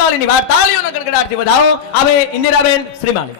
શ્રીમાલીની વાત તાળીઓના ગડગડાટથી વધાવો. આવે ઇન્દિરાબેન શ્રીમાલી.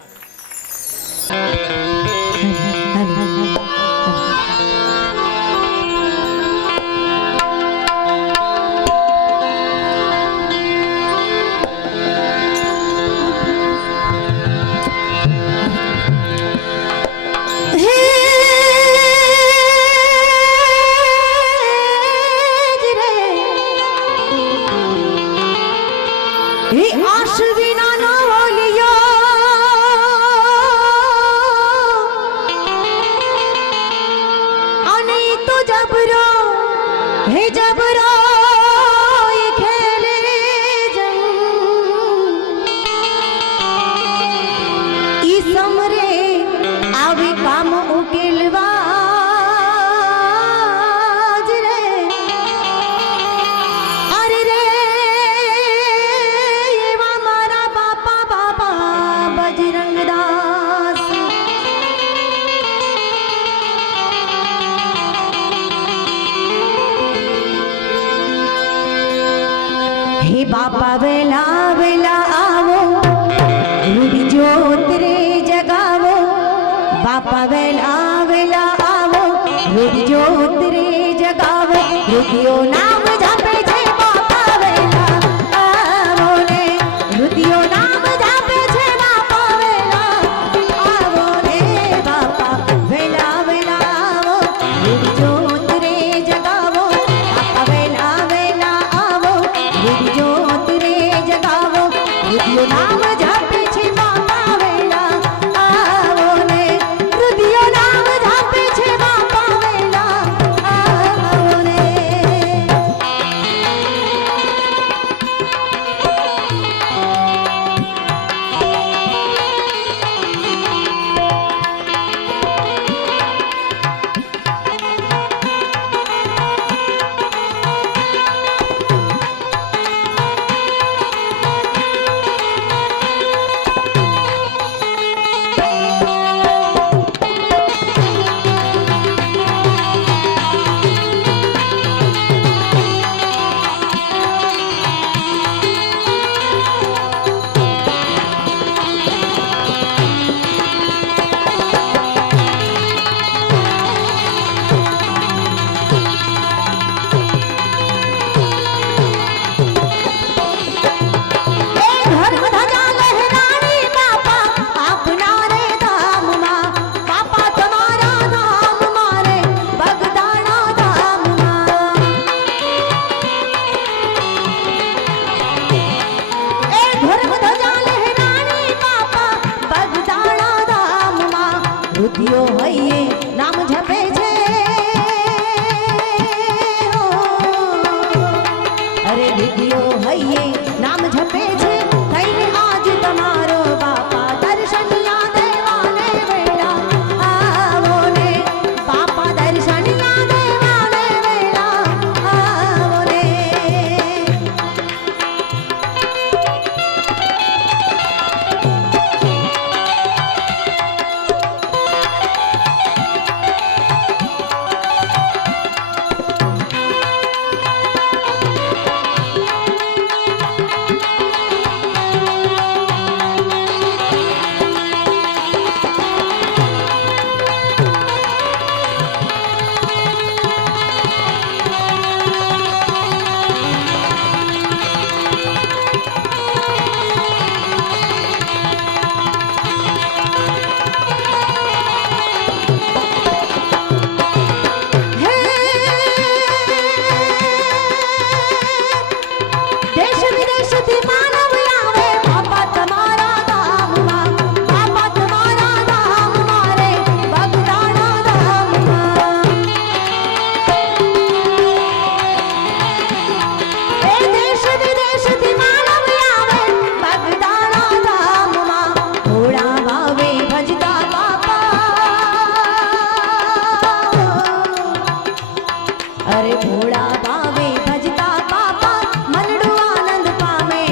बापा वेला वेला आवो रूडी ज्योत रे जगावो बापा वेला वेला आवो रूडी ज्योत रे जगावो रुदियो नाम जपे छे बापा वेला आवो ने रुदियो नाम जपे छे बापा वेला आवो ने बापा वेला वेला आवो रूडी ज्योत रे जगावो बापा वेला वेला आवो रूडी ज्योत रे जगावो रुदियो नाम जपे छे बापा वेला आवो ने रुदियो नाम जपे छे बापा वेला आवो ने। रुदियो हइये नाम जपे छे अरे रुदियो हइये नाम जपे छे कई आज तमारो बापा दर्शनिया देवाने वेला आवो ने बापा दर्शनिया देवाने वेला आवो ने। अरे भोला भावे भजता बापा मनडू आनंद पावे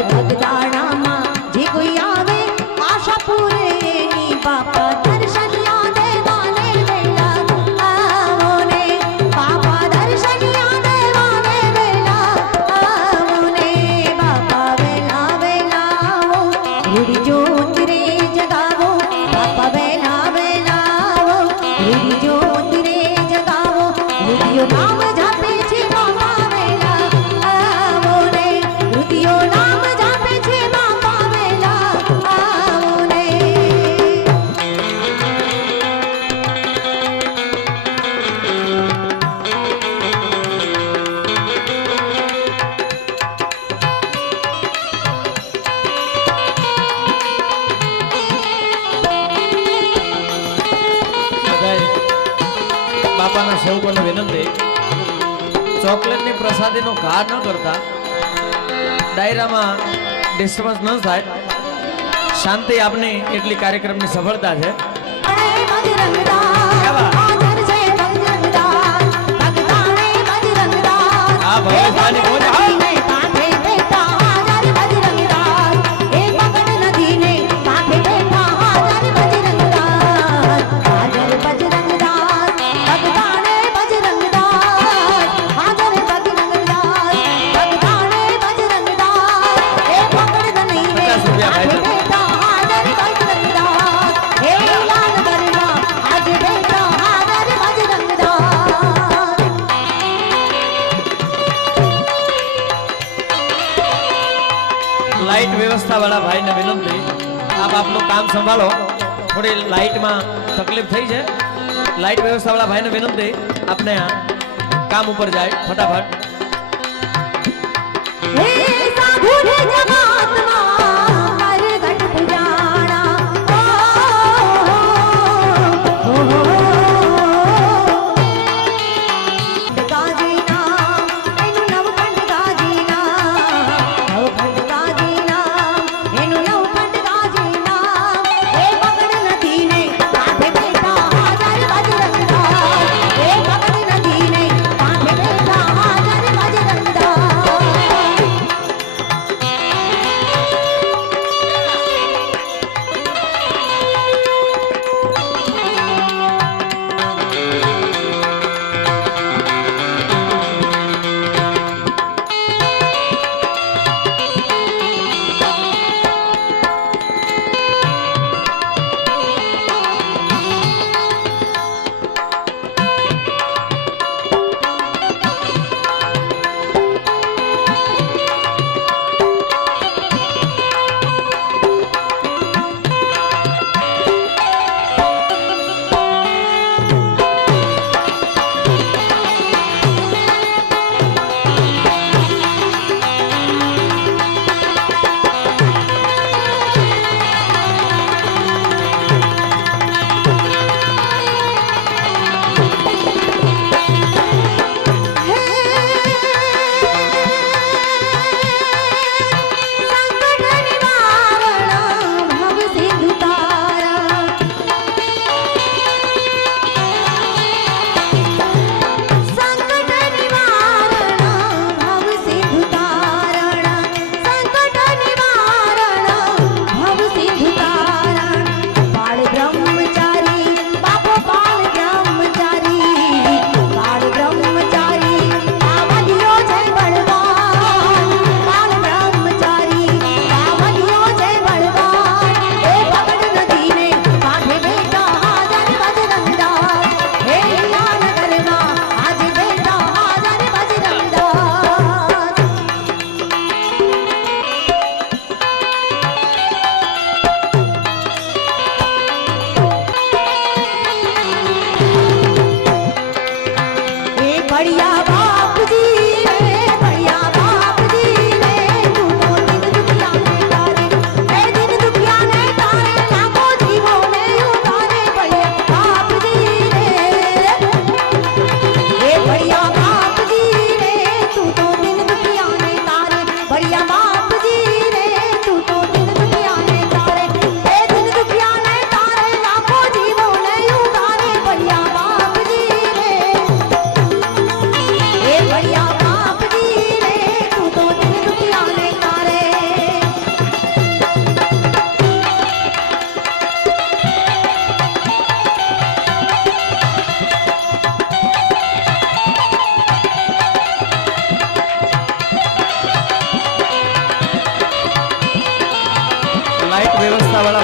અરે બગદાણામાં જે કોઈ આવે આશા પૂરે એની બાપા દર્શન યાદે વાને વેલા આવો ને બાપા દર્શન યાદે વાને વેલા આવો ને બાપા વેલા વેલા આવો રૂડી જ્યોત રે જગાવો બાપા વેલા વેલા આવો રૂડી જ્યોત રે જગાવો રૂડિયો નામ જાપે છે બાપા વેલા આવો ને રૂડિયો નામ જાપે છે બાપા વેલા આવો ને બધાય બાપાના સેવકોને વિનંતી, ચોકલેટની પ્રસાદીનો ઘા ન કરતા, ડાયરામાં ડિસ્ટર્બન્સ ન થાય, શાંતિ આપની એટલી કાર્યક્રમની સફળતા છે. અરે બજરંગદાસ હાજર છે બજરંગદાસ ભગતાણે બજરંગદાસ આ ભગવાનની મોજ હાલ. કાંઠે બેઠા હાજર બજરંગદાસ એ પકડ નદીને કાંઠે બેઠા હાજર બજરંગદાસ હાજર બજરંગદાસ ભગતાણે બજરંગદાસ હાજર બજરંગદાસ ભગતાણે બજરંગદાસ એ પકડ નદીને 50 રૂપિયા કાંઠે ભાઈ. બેઠા હાજર બજરંગદાસ હે લાલ ગરબા આજે બેઠા હાજર બજરંગદાસ લાઇટ વ્યવસ્થા વાળા ભાઈને વિનંતી, આપ આપનું કામ સંભાળો. થોડી લાઇટમાં તકલીફ થઈ છે. લાઇટ વ્યવસ્થા વાળા ભાઈને વિનંતી, આપને આ કામ ઉપર જાય ફટાફટ. હે સાધુ ને જમાતમાં હરગઢ પુરાણા ઓ ગાજી નામ એનું નવખંડ ગાજી નામ નવખંડ ગાજી નામ એનું નવખંડ ગાજી નામ એ પકડ નદીને કાંઠે બેઠા હાજર બજરંગદાસ એ પકડ નદીને કાંઠે બેઠા હાજર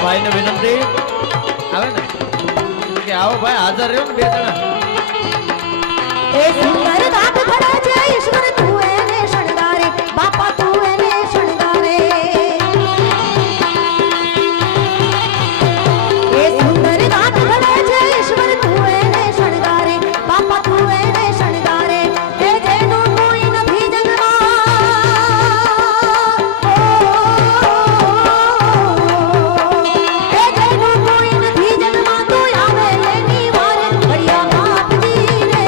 ભાઈને વિનંતી આવે ને કે આવો ભાઈ હાજર રહ્યો ને બે જણા એ સુંદર ગાત ખડે છે ઈશ્વર તું એને શણગારે બાપા તું એને શણગારે એ સુંદર ગાત ખડે છે ઈશ્વર તું એને શણગારે બાપા તું એને શણગારે એ જેનું કોઈ નથી જગમાં એ જેનું કોઈ નથી જગમાં તું આવે એની વારે ઘડિયા બાપજી રે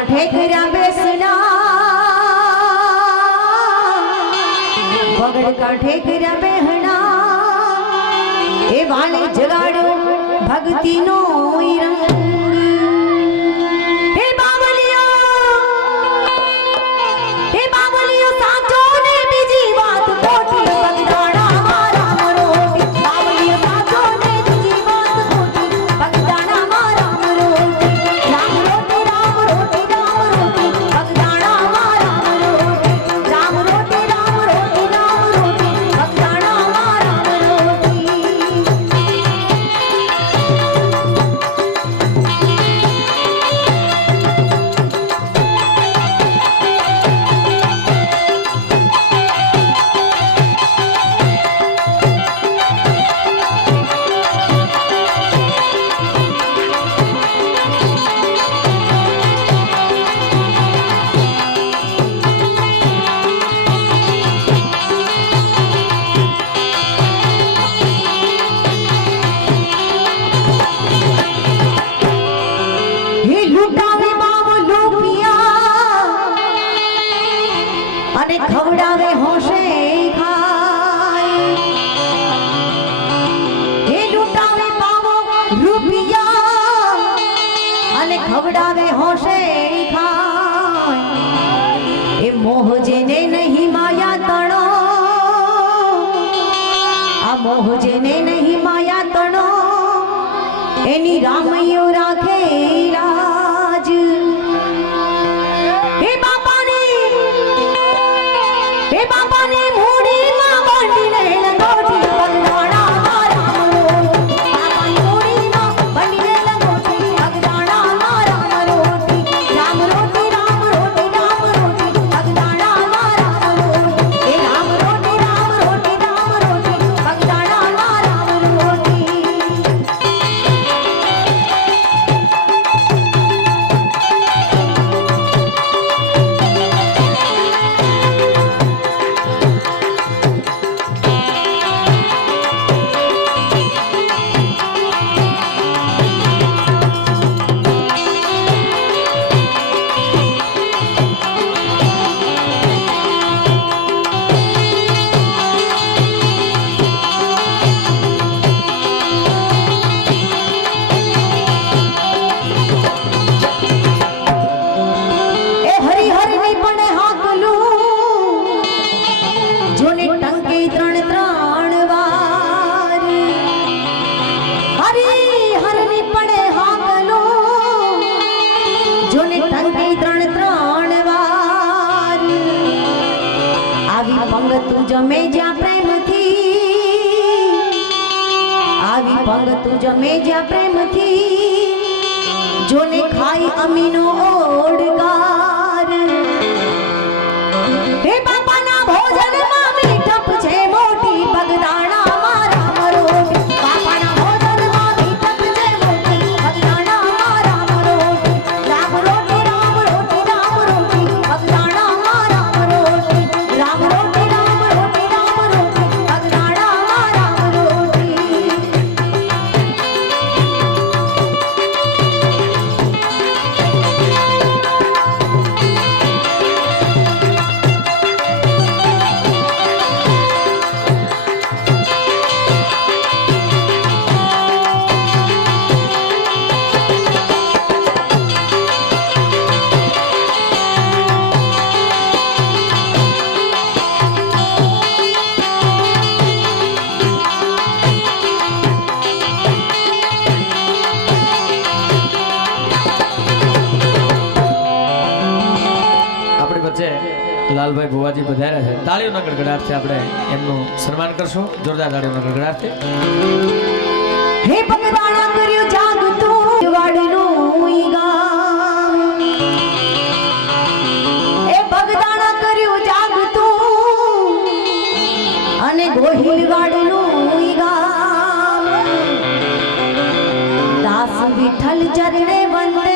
કાંઠે કર્યા બેસના વગડ કાંઠે કર્યા બેહણા એ વાલે જગાડ્યો ભક્તિનો રંગ હે બાવલિયો સાચો ને બીજી વાત ખોટી બગદાણા મારા મરોટી બાવલિયો સાચો ને બીજી વાત ખોટી બગદાણા મારા મરોટી રામ રોટી રામ રોટી રામ રોટી બગદાણા મારા મરોટી રામ રોટી રામ રોટી રામ રોટી બગદાણા મારા મરોટી હે લૂંટાવે બાવો લોપિયા અને ખવડાવે હોશે ખાય હે લૂંટાવે બાવો રૂપિયા અને ખવડાવે હોશે ખાય એ મોહ જેને નહીં માયા તણો આ મોહ જેને નહીં માયા તણો એની રામૈયો રાખે રાજ હે બાપાની મૂડીમાં બાંધીને લંગોટી બગદાણા મારા મરોટી બાપાની મૂડીમાં બાંધીને લંગોટી બગદાણા મારા મરોટી રામ રોટી રામ રોટી રામ રોટી બગદાણા મારા મરોટી એ રામ રોટી રામ રોટી રામ રોટી બગદાણા મારા મરોટી એ હરિહરની પણ હાકલું જોને ટંકે ત્રણ ત્રણ વાર હરિહરની પણ હાકલું જોને ટંકે ત્રણ ત્રણ વાર આવી પંગતું જમે જ્યાં પ્રેમથી આવી પંગતું જમે જ્યાં પ્રેમથી જોને ખાઈ અમીનો ઓડકાર હે બાપાના ભોજનમાં મીઠપ છે મોટી બગદાણા મારા મરોટી બાપાના ભોજનમાં મીઠપ છે મોટી બગદાણા મારા મરોટી રામ રોટી રામ રોટી રામ રોટી બગદાણા મારા મરોટી રામ રોટી રામ રોટી રામ રોટી બગદાણા મારા મરોટી આપણી વચ્ચે લાલભાઈ ભુવાજી પધાર્યા છે. તાળીઓના ગડગડાટથી આપણે એમનું સન્માન કરશું. જોરદાર તાળીઓના ગડગડાટથી. હે બગદાણા કર્યું જાગતું વાડનું ઈ ગામ એ બગદાણા કર્યું જાગતું અને ગોહિલ વાડનું ઈ ગામ દાસ વિઠ્ઠલ ચરણે વંદે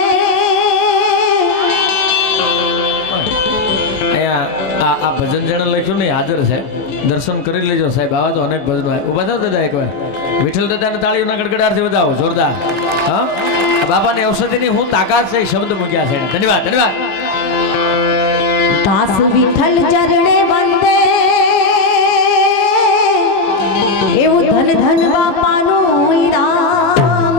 આ ભજન જેણે લખ્યું ને એ હાજર છે. દર્શન કરી લેજો સાહેબ. આવા તો અનેક ભજનો. ઉભા થાવ દાદા એકવાર. વિઠ્ઠલ દાદાને તાળીઓના ગડગડાટથી વધાવો જોરદાર. હા, બાપાની ઔષધિની હું તાકાત છે એ શબ્દ મૂક્યા છે. ધન્યવાદ ધન્યવાદ. દાસ વિઠ્ઠલ ચરણે વંદે એવું ધન ધન બાપાનું ઈરામ.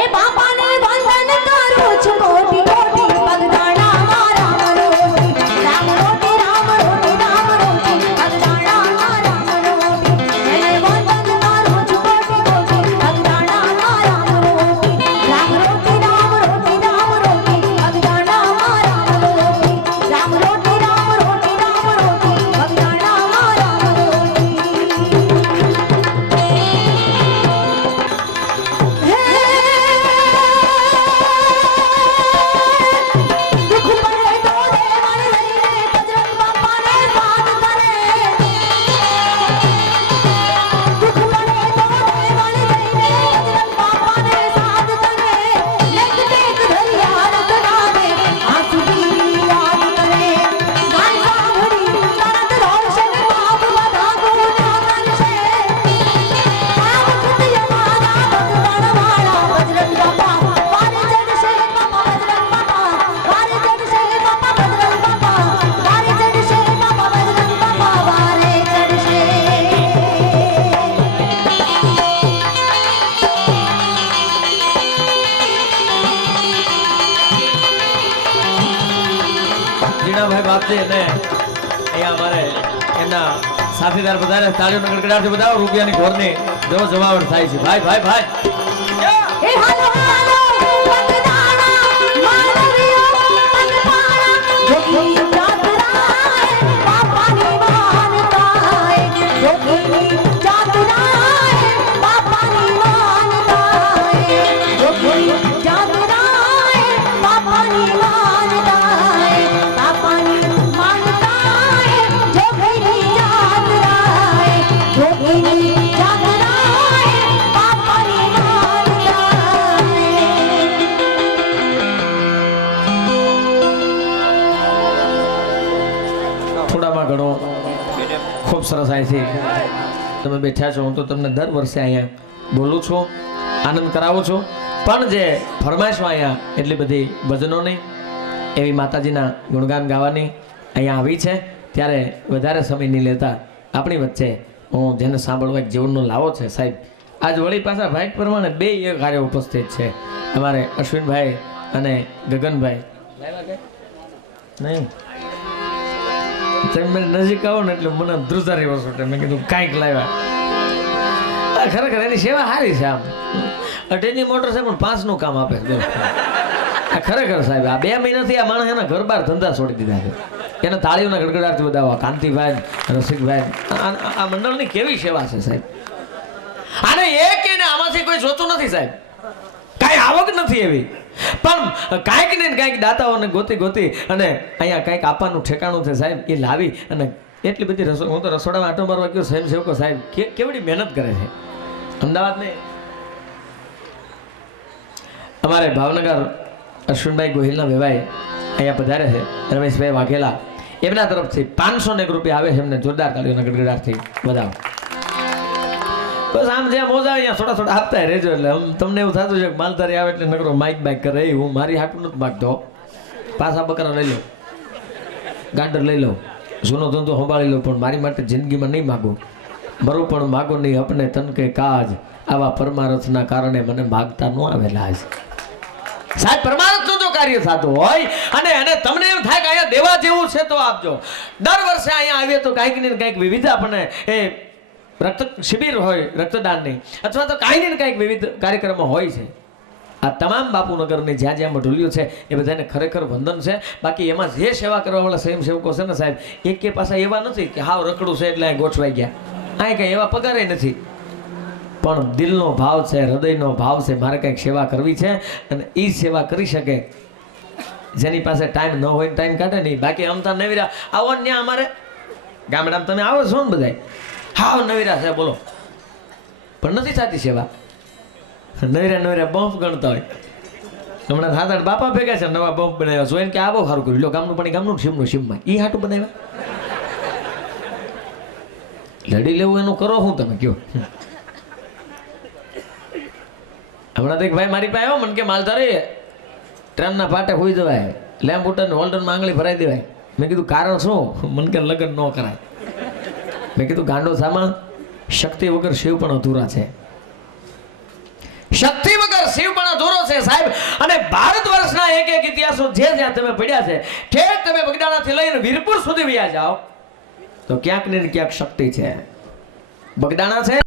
એ બાપાને વંદન કરું છું કોટી કોટી પગદાણા મારા રોટી. રામ રોટી રામ રોટી રામ રોટી પગદાણા મારા રોટી. એને વંદન કરું છું કોટી કોટી પગદાણા મારા રોટી. રામ રોટી રામ રોટી રામ રોટી પગદાણા મારા રોટી. રામ રોટી રામ રોટી રામ રોટી પગદાણા મારા રોટી. દુઃખ પડે તો દેવળ લઈને બજરંગ બાપાને સાથ કરે. દુઃખ પડે તો દેવળ લઈને બજરંગ બાપાને સાથ કરે. લેખ દેખ ધરિયા રતના દે આંસુની યાદ કરે. ગાય સાંભળી તરત રોશે ને બાપ બધા ગુના કરશે. આ વખત યમાના ભગવાનવાળા બજરંગ બાપા વારે ચડશે. બાપા બજરંગ બાપા વારે ચડશે. બાપા બજરંગ બાપા વારે ચડશે. બાપા બજરંગ બાપા વારે ચડશે. જીણાભાઈ બાપજી અને અહીંયા અમારે એમના સાથીદાર બધાને તાળીઓના ગડગડાટથી વધાવો. રૂપિયાની ઘોરની જેવો જમાવટ થાય છે. ભાઈ ભાઈ ભાઈ. એ હાલો હાલો પગદાણા માનવીઓ પગપાણા જોગી જાતરાય બાપાની માનતાય. જોગી જાતરાય બાપાની માનતાય. જોગી જાતરાય બાપાની માનતાય. બાપાની માનતાય જોગીની જાતરાય. જોગીની જાતરાય બાપાની માનતાય. થોડામાં ઘણો ખૂબ સરસ અહીંથી તમે બેઠા છો. હું તો તમને દર વર્ષે અહીંયા બોલું છું, આનંદ કરાવું છું. પણ જે ફરમાઈશો અહીંયા એટલી બધી ભજનોની, એવી માતાજીના ગુણગાન ગાવાની અહીંયા આવી છે, ત્યારે વધારે સમય નહીં લેતા આપણી વચ્ચે હું જેને સાંભળવા એક જીવનનો લાવો છે સાહેબ. આજ વળી પાછા ભાઈ પ્રમાણે બે એક કાર્ય ઉપસ્થિત છે. અમારે અશ્વિનભાઈ અને ગગનભાઈ નહીં તમે નજીક આવો ને એટલે મને ધ્રુજારી વસો. મેં કીધું કાંઈક લાવ્યા. ખરેખર એની સેવા સારી છે. આમ 18ની મોટર છે પણ 5નું કામ આપે છે. ખરેખર સાહેબ આ 2 મહિનાથી આ માણસ એના ઘર બાર ધંધા છોડી દીધા છે. એને તાળીઓના ગડગડાટથી વધાવવા. કાંતિભાઈ, રસિકભાઈ, આ મંડળની કેવી સેવા છે સાહેબ. આને એક એને આમાંથી કોઈ જોતું નથી સાહેબ. કાંઈ આવક નથી એવી, પણ કાંઈક ને કાંઈક દાતાઓને ગોતી ગોતી અને અહીંયા કાંઈક આપવાનું ઠેકાણું છે સાહેબ. એ લાવી અને એટલી બધી હું તો રસોડામાં આટો મારવા ગયો. સ્વયંસેવકો સાહેબ કેવડી મહેનત કરે છે. અમદાવાદને અમારે ભાવનગર અશ્વિનભાઈ ગોહિલના વેવાય અહીંયા પધારે છે. રમેશભાઈ વાઘેલા એમના તરફથી 501 રૂપિયા આવે છે. એમને જોરદાર તાળીઓના ગડગડાટથી વધાવો. બસ આમ જ્યાં મોજા અહીંયા થોડા થોડા આપતા રહેજો. એટલે તમને એવું થતું છે કે માલધારી આવે એટલે નકરો માઇક બાઇક કરે. હું મારી હાટું નથી માગતો. પાછા બકરા લઈ લો, ગાંડર લઈ લો, જૂનો ધંધો સંભાળી લો, પણ મારી માટે જિંદગીમાં નહીં માગું. મરું પણ માગો નહીં અપને તન કે કાજ. આવા પરમારથના કારણે મને માગતા ન આવેલા છે સાહેબ. પરમારથનું જો કાર્ય થતું હોય અને તમને એમ થાય કે અહીંયા દેવા જેવું છે તો આપજો. દર વર્ષે અહીંયા આવીએ તો કાંઈક ને કાંઈક વિવિધ આપણને એ રક્ત શિબિર હોય રક્તદાનની, અથવા તો કાંઈ ને કાંઈક વિવિધ કાર્યક્રમો હોય છે. આ તમામ બાપુનગરની જ્યાં જ્યાં મઢુલ્યું છે એ બધાને ખરેખર વંદન છે. બાકી એમાં જે સેવા કરવાવાળા સ્વયંસેવકો છે ને સાહેબ, એક કે પાછા એવા નથી કે હાવ રખડું છે એટલે ગોઠવાઈ ગયા. અહીં કંઈ એવા પગારે નથી, પણ દિલનો ભાવ છે, હૃદયનો ભાવ છે. મારે કંઈક સેવા કરવી છે અને એ સેવા કરી શકે જેની પાસે ટાઈમ ન હોય ટાઈમ કાઢે નહીં. બાકી અમતા નવીરા આવો ને ત્યાં અમારે ગામડામાં તમે આવો છો ને બધા હાવ નવીરા છે બોલો, પણ નથી થતી સેવા. નવીરા નવીરા બમ્પ ગણતા હોય. હમણાં 7-8 બાપા ભેગા છે, નવા બમ્પ બનાવ્યા. જોઈને કે આ બહુ સારું કર્યું. લો ગામનું પાણી ગામનું, શીમનું શીમમાં એ હાટું બનાવ્યા. લડી લેવું એનું કરો શું તમે કયો? હમણાં તો એક ભાઈ મારી પાસે આવ્યો, મને કે માલધારી ટ્રેનના પાટે હોઈ જવાય, લેમ્પ ઉટર હોલ્ડરમાં આંગળી ભરાઈ દેવાય. મેં કીધું કારણ શું? મને કે લગ્ન ન કરાય. મેં કીધું ગાંડો સામા, શક્તિ વગર શિવ પણ અધૂરા છે. શક્તિ વગર શિવ પણ અધૂરો છે સાહેબ. અને ભારત વર્ષના એક એક ઇતિહાસો જે જ્યાં તમે પડ્યા છે, ઠેર તમે બગદાણાથી લઈને વીરપુર સુધી વ્યા જાઓ તો ક્યાંક ને ક્યાંક શક્તિ છે. બગદાણા છે